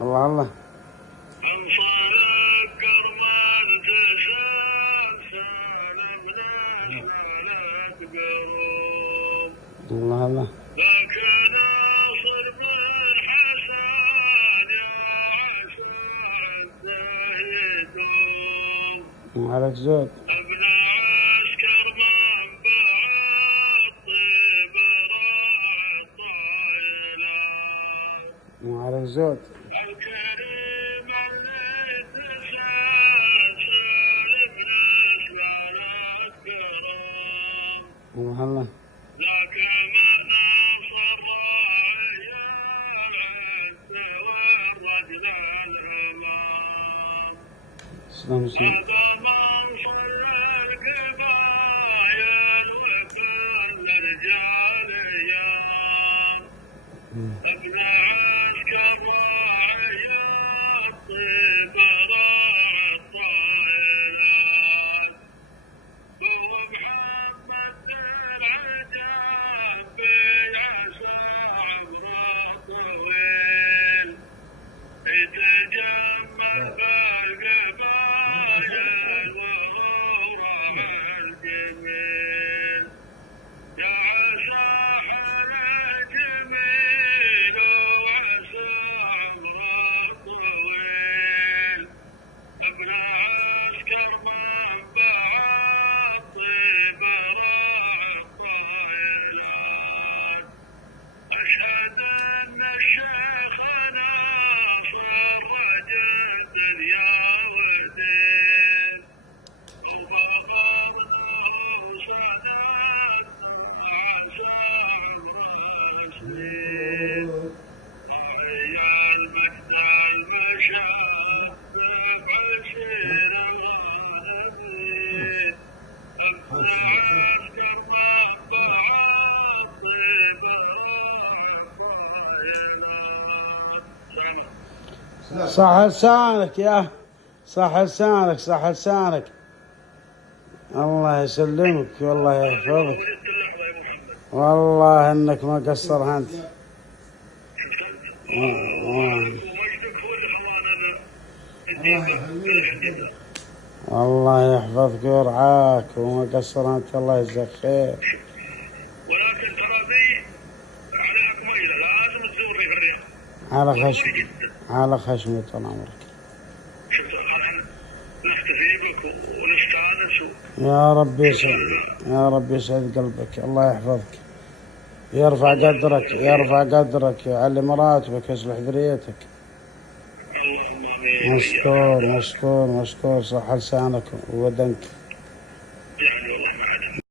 الله الله. الله الله. عليك زود. عليك زود. الله الله. سلام سلام. صح لسانك يا صح لسانك صح لسانك. الله يسلمك والله يحفظك. والله انك ما قصر انت. الله يحفظك ويرعاك وما قصر انت. الله يجزاك خير. ولكن ترى لازم تزور في الرياض على خشم على خشمي طال عمرك. يا رب يسعد يا رب يسعد قلبك. الله يحفظك يرفع قدرك يرفع قدرك يعلي مراتبك يصلح ذريتك. مشكور مشكور مشكور. صح لسانك وودنك.